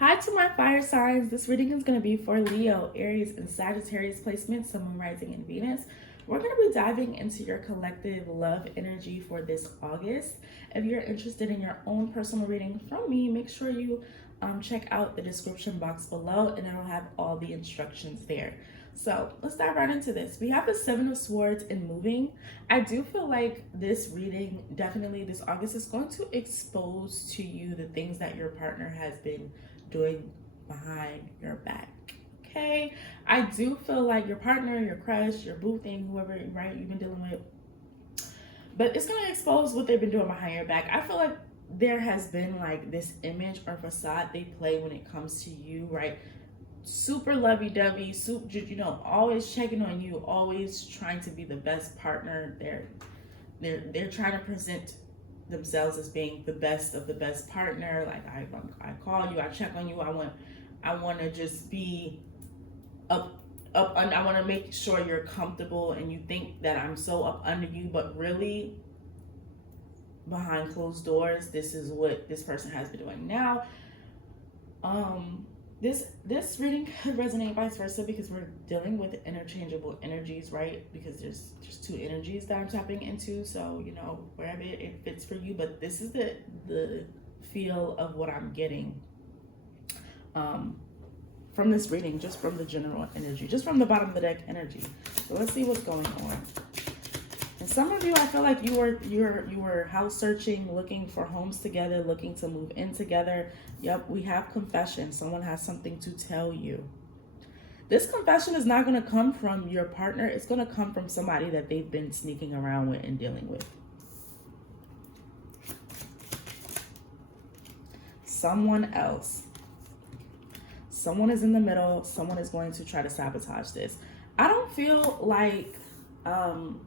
Hi to my fire signs. This reading is going to be for Leo, Aries, and Sagittarius placements, Sun, Moon, Rising, and Venus. We're going to be diving into your collective love energy for this August. If you're interested in your own personal reading from me, make sure you check out the description box below, and it'll have all the instructions there. So let's dive right into this. We have the Seven of Swords in moving. I do feel like this reading, definitely this August, is going to expose to you the things that your partner has been doing behind your back. Okay, I do feel like your partner, your crush, your boo thing, whoever, right, you've been dealing with, but it's going to expose what they've been doing behind your back. I feel like there has been like this image or facade they play when it comes to you, right? Super lovey-dovey, super, always checking on you, always trying to be the best partner. They're trying to present themselves as being the best of the best partner. Like I call you, I check on you. I want to just be up and I want to make sure you're comfortable, and you think that I'm so up under you, but really behind closed doors, this is what this person has been doing. Now, this reading could resonate vice versa, because we're dealing with interchangeable energies, right? Because there's two energies that I'm tapping into, so wherever it fits for you. But this is the feel of what I'm getting from this reading, just from the general energy, just from the bottom of the deck energy. So let's see what's going on. And some of you, I feel like you were house searching, looking for homes together, looking to move in together. Yep, we have confession. Someone has something to tell you. This confession is not going to come from your partner. It's going to come from somebody that they've been sneaking around with and dealing with. Someone else. Someone is in the middle. Someone is going to try to sabotage this. I don't feel like... honestly,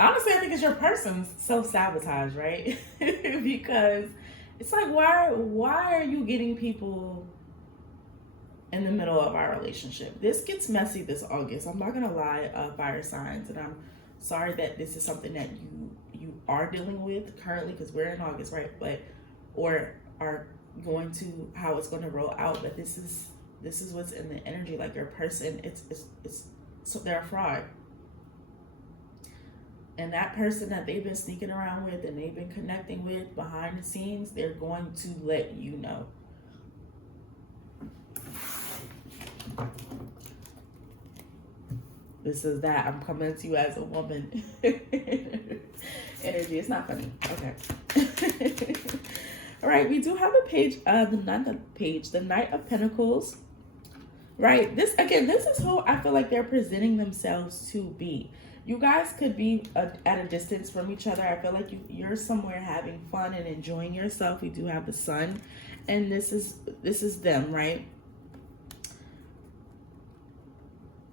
I think it's your person's self-sabotage, right? Because it's like, why are you getting people in the middle of our relationship? This gets messy this August. I'm not gonna lie, fire signs, and I'm sorry that this is something that you are dealing with currently, because we're in August, right? But or are going to how it's going to roll out. But this is what's in the energy. Like your person, it's so they're a fraud. And that person that they've been sneaking around with and they've been connecting with behind the scenes, they're going to let you know. This is that. I'm coming to you as a woman. Energy. It's not funny. Okay. All right. We do have a page, the Knight of Pentacles. Right. This is who I feel like they're presenting themselves to be. You guys could be at a distance from each other. I feel like you're somewhere having fun and enjoying yourself. We do have the Sun, and this is them, right?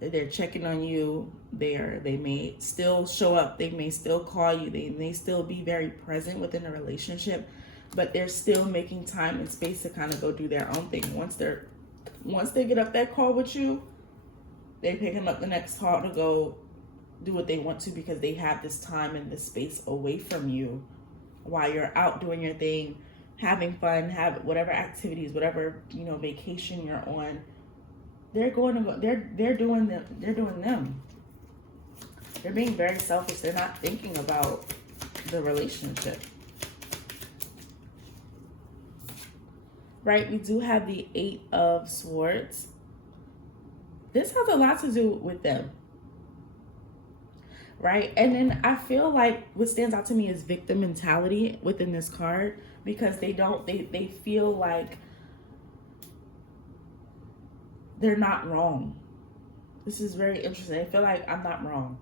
They're checking on you. They may still show up. They may still call you. They may still be very present within the relationship, but they're still making time and space to kind of go do their own thing. Once they get up that call with you, they're picking up the next call to go do what they want to, because they have this time and this space away from you while you're out doing your thing, having fun, have whatever activities, whatever vacation you're on. They're doing them. They're being very selfish. They're not thinking about the relationship. Right? We do have the Eight of Swords. This has a lot to do with them. Right? And then I feel like what stands out to me is victim mentality within this card, because they feel like they're not wrong. This is very interesting. They feel like I'm not wrong.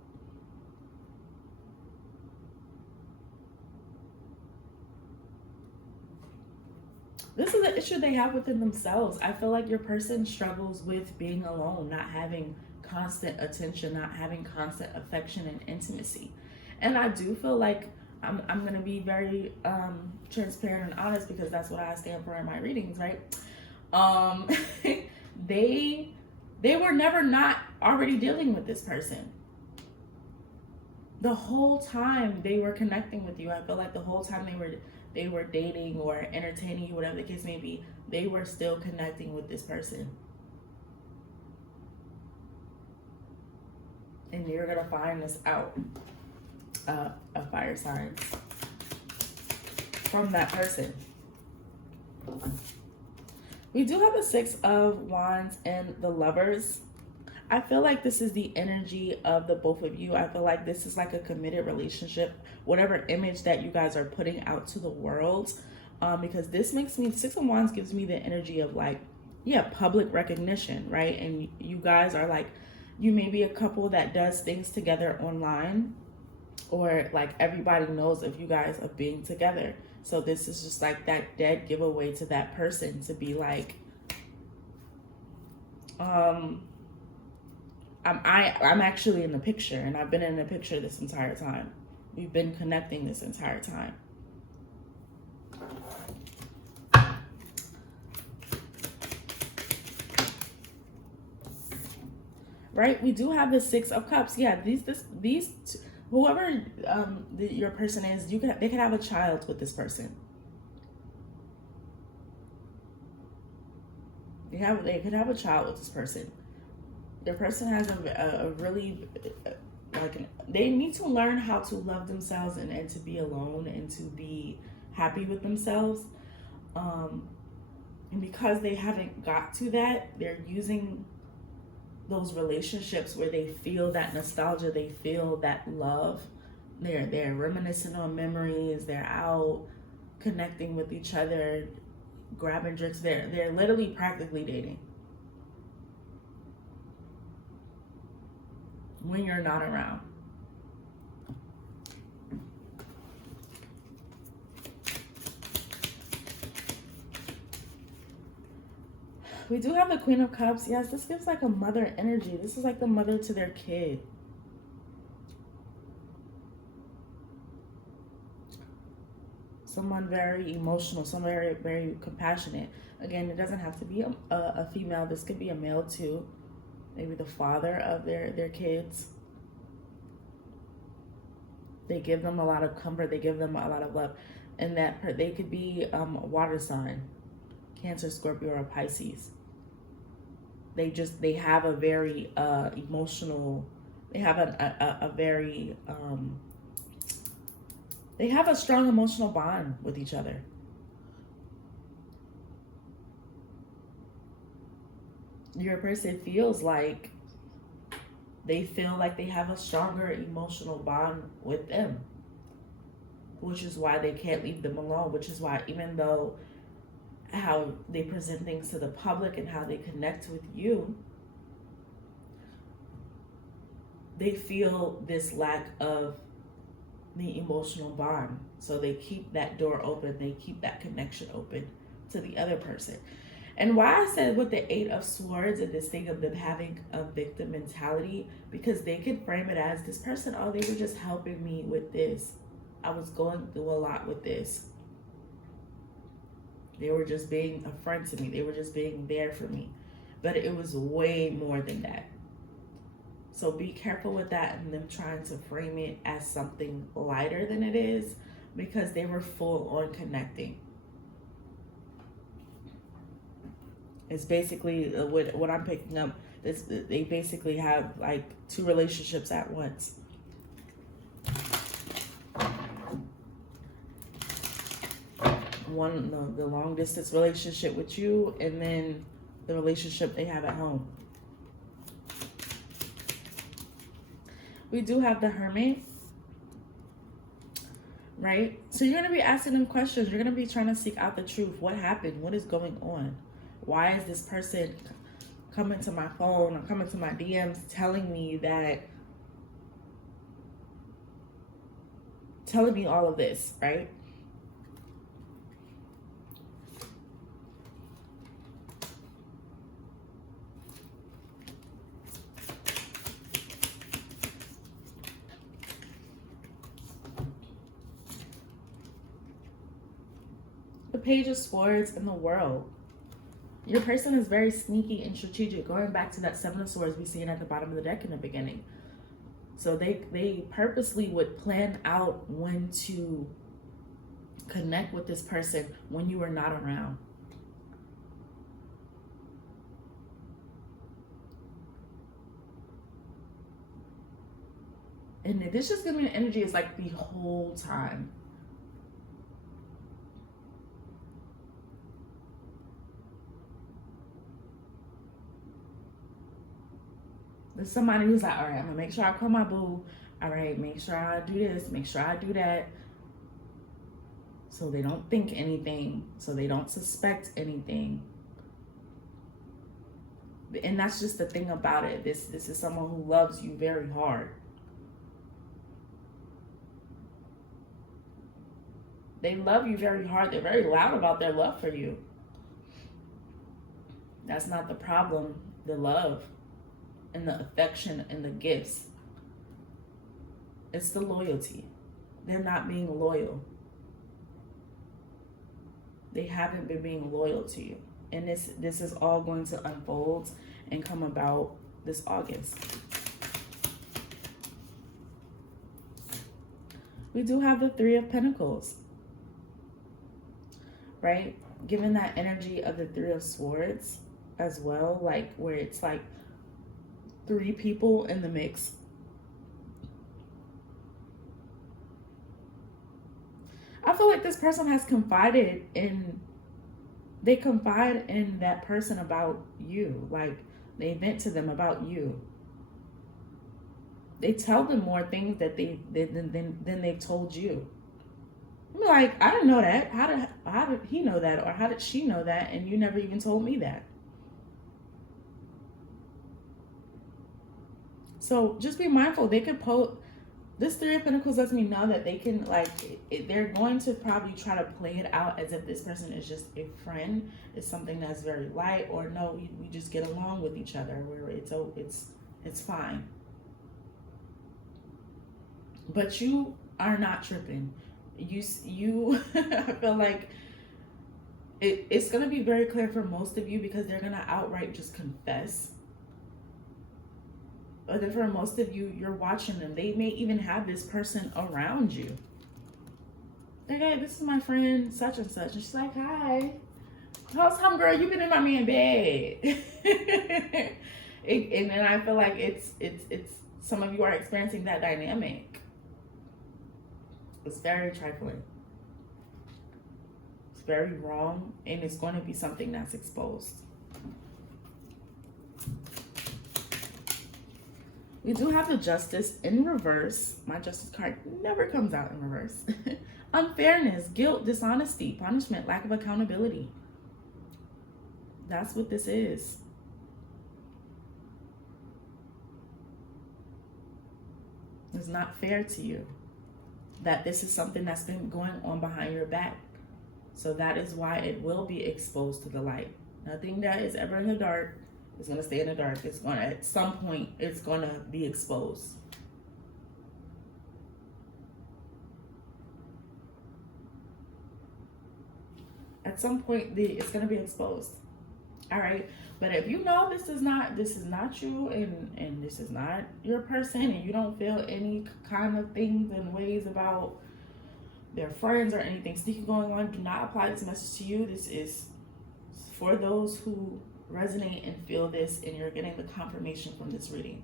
This is an issue they have within themselves. I feel like your person struggles with being alone, not having constant attention, not having constant affection and intimacy. And I do feel like I'm going to be very transparent and honest, because that's what I stand for in my readings, right? They were never not already dealing with this person. The whole time they were connecting with you, I feel like the whole time they were dating or entertaining you, whatever the case may be, they were still connecting with this person. And you're going to find this out, a fire signs, from that person. We do have a 6 of Wands and the Lovers. I feel like this is the energy of the both of you. I feel like this is like a committed relationship, whatever image that you guys are putting out to the world. Because this makes me, 6 of Wands gives me the energy of like, yeah, public recognition, right? And you guys are like, you may be a couple that does things together online, or like everybody knows if you guys are being together. So this is just like that dead giveaway to that person to be like, I'm actually in the picture, and I've been in the picture this entire time. We've been connecting this entire time. Right? We do have the 6 of Cups. Yeah, these whoever your person is, they could have a child with this person. They could have a child with this person. Their person has a really they need to learn how to love themselves and to be alone and to be happy with themselves. And because they haven't got to that, they're using those relationships where they feel that nostalgia, they feel that love. They're reminiscing on memories. They're out connecting with each other, grabbing drinks. They're literally practically dating when you're not around. We do have the Queen of Cups. Yes, this gives like a mother energy. This is like the mother to their kid. Someone very emotional, someone very, very compassionate. Again, it doesn't have to be a female. This could be a male too. Maybe the father of their kids. They give them a lot of comfort. They give them a lot of love. And that they could be a water sign, Cancer, Scorpio, or Pisces. They have a very emotional, they have a very, they have a strong emotional bond with each other. Your person feels like they have a stronger emotional bond with them, which is why they can't leave them alone, which is why even though how they present things to the public and how they connect with you, they feel this lack of the emotional bond. So they keep that door open, they keep that connection open to the other person. And why I said with the 8 of Swords and this thing of them having a victim mentality, because they could frame it as this person, oh, they were just helping me with this. I was going through a lot with this. They were just being a friend to me. They were just being there for me. But it was way more than that. So be careful with that and them trying to frame it as something lighter than it is, because they were full on connecting. It's basically what I'm picking up. They basically have like 2 relationships at once. One, the long distance relationship with you, and then the relationship they have at home. We do have the Hermit, right? So you're going to be asking them questions. You're going to be trying to seek out the truth. What happened? What is going on? Why is this person coming to my phone or coming to my DMs telling me all of this, right? The Page of Swords in the World. Your person is very sneaky and strategic. Going back to that 7 of Swords we seen at the bottom of the deck in the beginning. So they purposely would plan out when to Connect with this person when you are not around. And this just gives me the energy is like the whole time. There's somebody who's like, all right, I'm gonna make sure I call my boo. All right, make sure I do this, make sure I do that. So they don't think anything, so they don't suspect anything. And that's just the thing about it. This is someone who loves you very hard. They love you very hard. They're very loud about their love for you. That's not the problem. The love and the affection and the gifts. It's the loyalty. They're not being loyal. They haven't been being loyal to you. And this is all going to unfold and come about this August. We do have the Three of Pentacles, right? Given that energy of the Three of Swords as well, like where it's like three people in the mix. I feel like this person has confided in, they confide in that person about you. Like they vent to them about you. They tell them more things that than they've told you. I'm like, I didn't know that. How did he know that? Or how did she know that? And you never even told me that. So just be mindful. They could this Three of Pentacles lets me know that they can, like, they're going to probably try to play it out as if this person is just a friend. It's something that's very light, or no, we just get along with each other, where it's fine. But you are not tripping. You I feel like it's going to be very clear for most of you, because they're going to outright just confess. But then for most of you, you're watching them. They may even have this person around you. Like, hey, this is my friend such and such. And she's like, hi. How's time, girl? You've been in my man bed. And then I feel like it's some of you are experiencing that dynamic. It's very trifling. It's very wrong, and it's going to be something that's exposed. We do have the Justice in reverse. My Justice card never comes out in reverse. Unfairness, guilt, dishonesty, punishment, lack of accountability. That's what this is. It's not fair to you that this is something that's been going on behind your back. So that is why it will be exposed to the light. Nothing that is ever in the dark is going to stay in the dark. It's going to, at some point, it's going to be exposed. At some point, it's going to be exposed. All right. But if you know this is not you, and this is not your person, and you don't feel any kind of things and ways about their friends or anything sneaky going on, do not apply this message to you. This is for those who resonate and feel this, and you're getting the confirmation from this reading.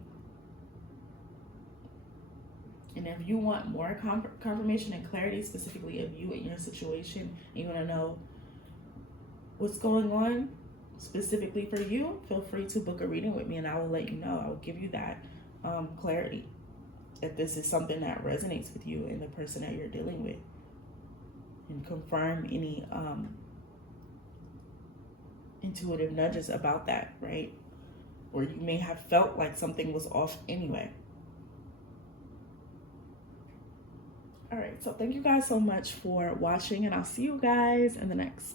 And if you want more confirmation and clarity, specifically of you and your situation, and you want to know what's going on specifically for you, feel free to book a reading with me, and I will let you know. I will give you that clarity if this is something that resonates with you and the person that you're dealing with, and confirm any intuitive nudges about that, right? Or you may have felt like something was off anyway. All right, so thank you guys so much for watching, and I'll see you guys in the next